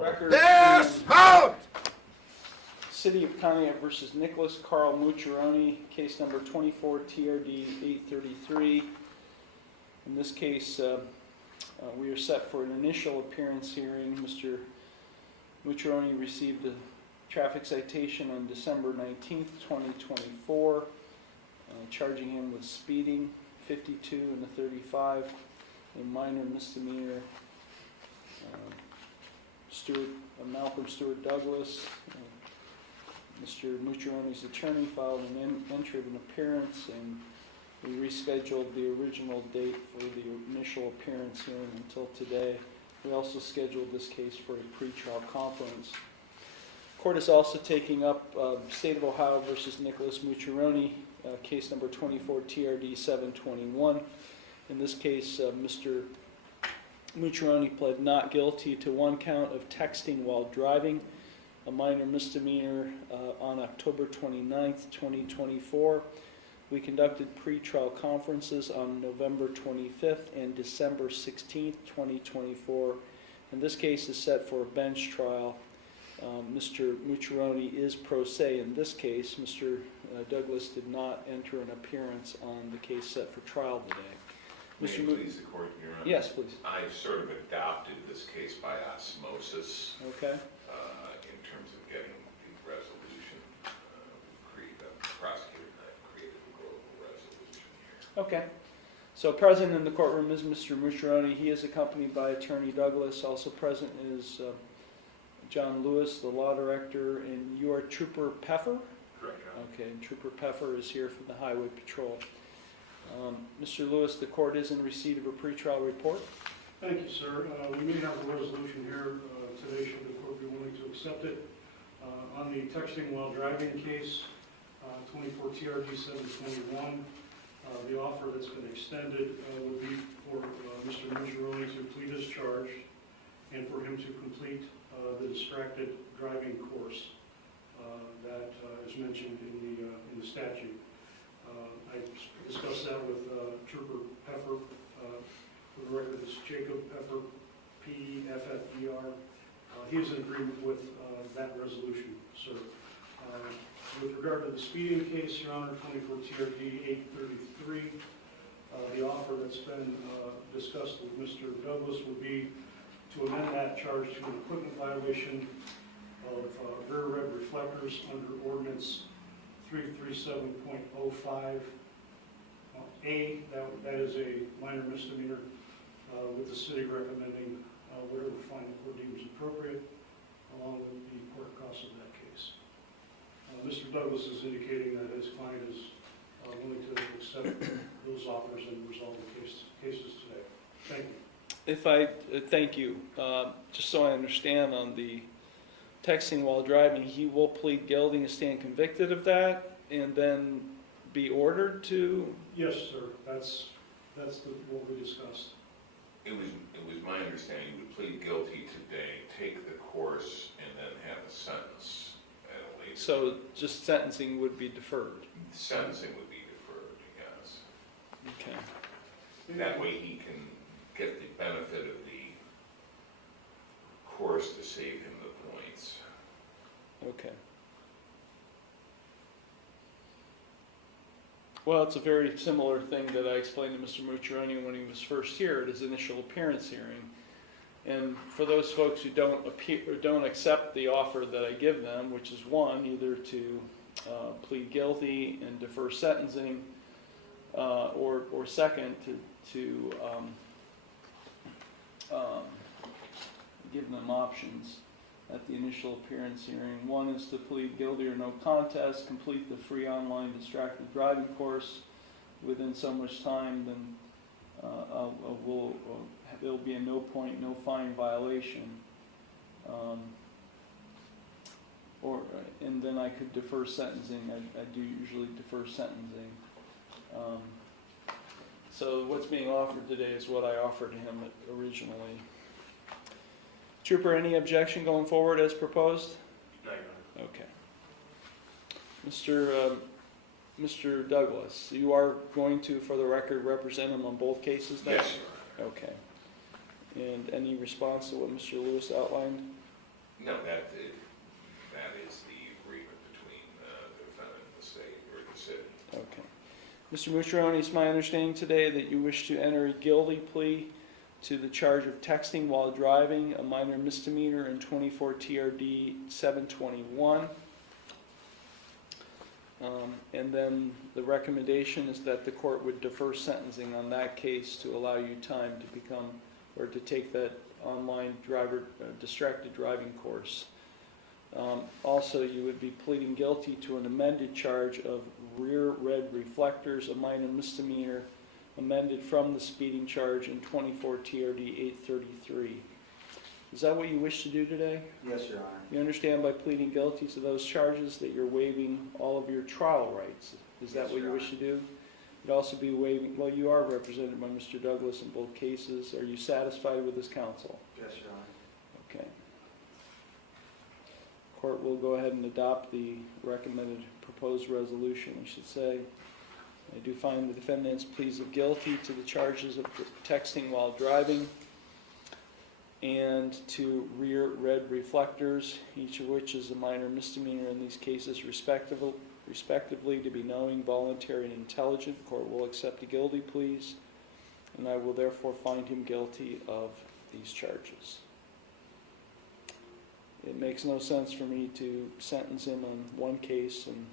Record. Dismount! City of Conneaut versus Nicholas Carl Mucciaroni, case number 24 TRD 833. In this case, we are set for an initial appearance hearing. Mr. Mucciaroni received a traffic citation on December 19th, 2024, charging him with speeding, 52 and a 35, a minor misdemeanor. Malcolm Stewart Douglas, Mr. Mucciaroni's attorney filed an entry of an appearance, and we rescheduled the original date for the initial appearance hearing until today. We also scheduled this case for a pretrial conference. Court is also taking up State of Ohio versus Nicholas Mucciaroni, case number 24 TRD 721. In this case, Mr. Mucciaroni pled not guilty to one count of texting while driving, a minor misdemeanor, on October 29th, 2024. We conducted pretrial conferences on November 25th and December 16th, 2024. And this case is set for a bench trial. Mr. Mucciaroni is pro se in this case. Mr. Douglas did not enter an appearance on the case set for trial today. May it please the court, Your Honor? Yes, please. I've sort of adopted this case by osmosis. Okay. In terms of getting the resolution. The prosecutor and I created a global resolution here. Okay. So present in the courtroom is Mr. Mucciaroni. He is accompanied by Attorney Douglas. Also present is John Lewis, the law director, and you are Trooper Peffer? Correct, Your Honor. Okay, and Trooper Peffer is here from the Highway Patrol. Mr. Lewis, the court is in receipt of a pretrial report. Thank you, sir. We may have a resolution here today, should the court be willing to accept it. On the texting while driving case, 24 TRD 721, the offer that's been extended would be for Mr. Mucciaroni to plead his charge and for him to complete the distracted driving course that is mentioned in the statute. I discussed that with Trooper Peffer. For the record, it's Jacob Peffer, P-E-F-F-E-R. He is in agreement with that resolution, sir. With regard to the speeding case, Your Honor, 24 TRD 833, the offer that's been discussed with Mr. Douglas would be to amend that charge to an equipment violation of rear red reflectors under ordinance 337.05. That is a minor misdemeanor, with the city recommending whatever fine the court deems appropriate, along with the court costs of that case. Mr. Douglas is indicating that his client is willing to accept those offers and resolve the cases today. Thank you. Thank you. Just so I understand, on the texting while driving, he will plead guilty and stand convicted of that, and then be ordered to? Yes, sir. That's what we discussed. It was my understanding you would plead guilty today, take the course, and then have a sentence at a later. So just sentencing would be deferred? Sentencing would be deferred, yes. Okay. That way he can get the benefit of the course to save him the points. Okay. Well, it's a very similar thing that I explained to Mr. Mucciaroni when he was first here at his initial appearance hearing. And for those folks who don't accept the offer that I give them, which is one, either to plead guilty and defer sentencing, or second, to give them options at the initial appearance hearing. One is to plead guilty or no contest, complete the free online distracted driving course within so much time, then there'll be a no point, no fine violation. And then I could defer sentencing. I do usually defer sentencing. So what's being offered today is what I offered him originally. Trooper, any objection going forward as proposed? No, Your Honor. Okay. Mr. Douglas, you are going to, for the record, represent him on both cases then? Yes, Your Honor. Okay. And any response to what Mr. Lewis outlined? No, that is the agreement between the defendant and the state, or the city. Okay. Mr. Mucciarone, it's my understanding today that you wish to enter a guilty plea to the charge of texting while driving, a minor misdemeanor in 24 TRD 721. And then the recommendation is that the court would defer sentencing on that case to allow you time to become, or to take that online distracted driving course. Also, you would be pleading guilty to an amended charge of rear red reflectors, a minor misdemeanor, amended from the speeding charge in 24 TRD 833. Is that what you wish to do today? Yes, Your Honor. You understand by pleading guilty to those charges that you're waiving all of your trial rights? Is that Yes, what you Your wish to do? You'd also be waiving, well, you are represented by Mr. Douglas in both cases. Are you satisfied with his counsel? Yes, Your Honor. Okay. Court will go ahead and adopt the recommended proposed resolution, I should say. I do find the defendant's pleas of guilty to the charges of texting while driving and to rear red reflectors, each of which is a minor misdemeanor in these cases respectively, to be knowing, voluntary, and intelligent. The court will accept the guilty pleas, and I will therefore find him guilty of these charges. It makes no sense for me to sentence him on one case and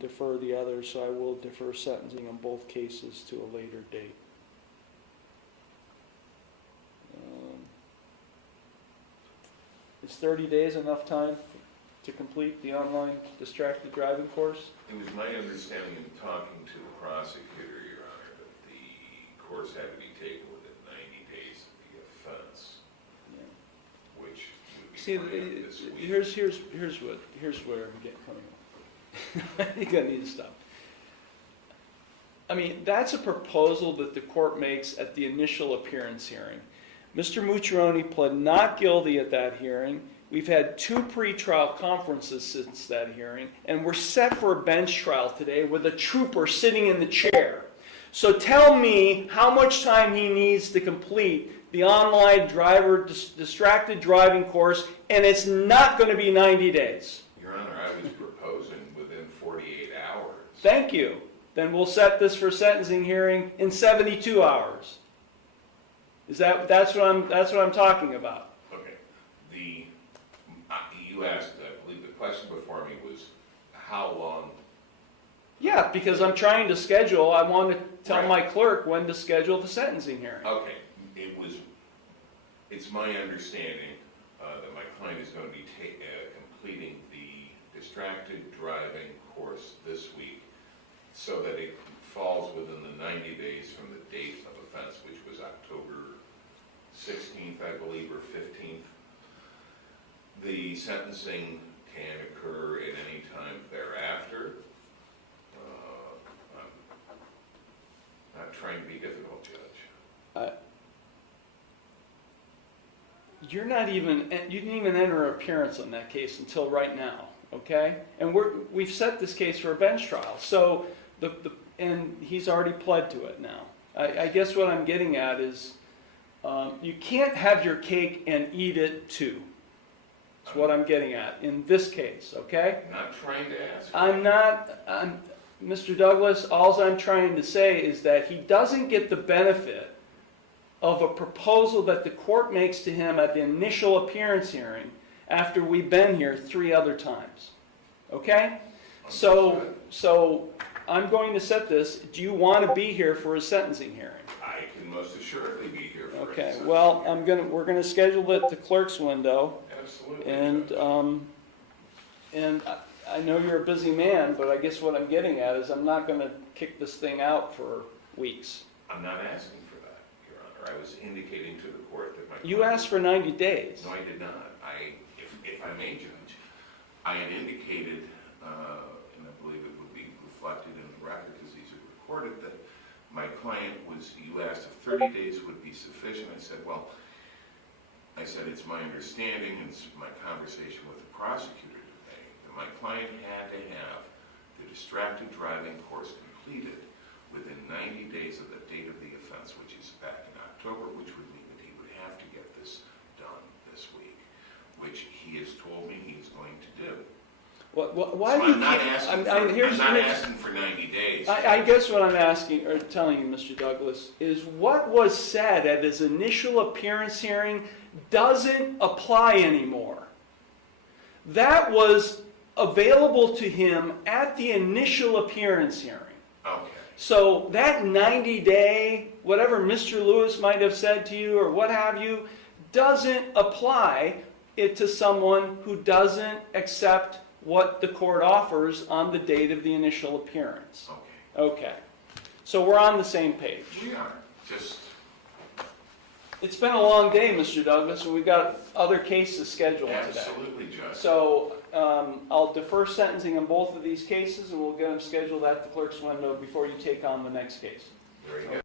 defer the other, so I will defer sentencing on both cases to a later date. Is 30 days enough time to complete the online distracted driving course? It was my understanding in talking to the prosecutor, Your Honor, that the course had to be taken within 90 days of the offense, Yeah. which would be See, planned this week. here's where I'm getting coming from. I think I need to stop. I mean, that's a proposal that the court makes at the initial appearance hearing. Mr. Mucciarone pled not guilty at that hearing. We've had 2 pretrial conferences since that hearing, and we're set for a bench trial today with a trooper sitting in the chair. So tell me how much time he needs to complete the online distracted driving course, and it's not going to be 90 days. Your Honor, I was proposing within 48 hours. Thank you. Then we'll set this for sentencing hearing in 72 hours. That's what I'm talking about. Okay. You asked, I believe the question before me was how long? Yeah, because I'm trying to schedule, I want to tell Right. my clerk when to schedule the sentencing hearing. Okay. It's my understanding that my client is going to be completing the distracted driving course this week so that it falls within the 90 days from the date of offense, which was October 16th, I believe, or 15th. The sentencing can occur at any time thereafter. I'm not trying to be difficult, Judge. You didn't even enter an appearance on that case until right now, okay? And we've set this case for a bench trial, so and he's already pled to it now. I guess what I'm getting at is you can't have your cake and eat it too. That's what I'm getting at in this case, okay? I'm not trying to ask. Mr. Douglas, all I'm trying to say is that he doesn't get the benefit of a proposal that the court makes to him at the initial appearance hearing after we've been here 3 other times, okay? So I'm going to set this. Do you want to be here for a sentencing hearing? I can most assuredly be here for Okay. it. Well, we're going to schedule it at the clerk's window, Absolutely. and I know you're a busy man, but I guess what I'm getting at is I'm not going to kick this thing out for weeks. I'm not asking for that, Your Honor. I was indicating to the court that my You client- asked for 90 days. No, I did not. If I may, Judge, I had indicated, and I believe it would be reflected in the record because these are recorded, that my client you asked if 30 days would be sufficient. I said, it's my understanding, and it's my conversation with the prosecutor today, that my client had to have the distracted driving course completed within 90 days of the date of the offense, which is back in October, which would mean that he would have to get this done this week, which Why So do you I'm not keep, asking here's- asking for 90 days. I guess what I'm asking, or telling you, Mr. Douglas, is what was said at his initial appearance hearing doesn't apply anymore. That was available to him at the initial appearance hearing. Okay. So that 90-day, whatever Mr. Lewis might have said to you or what have you, doesn't apply it to someone who doesn't accept what the court offers on the date of the initial appearance. Okay. Okay. So we're on the same page. We are. Just, It's been a long day, Mr. Douglas, and we've got other cases scheduled today. absolutely, Judge. So I'll defer sentencing on both of these cases, and we'll get them scheduled at the clerk's window before you take on the next case. Very good.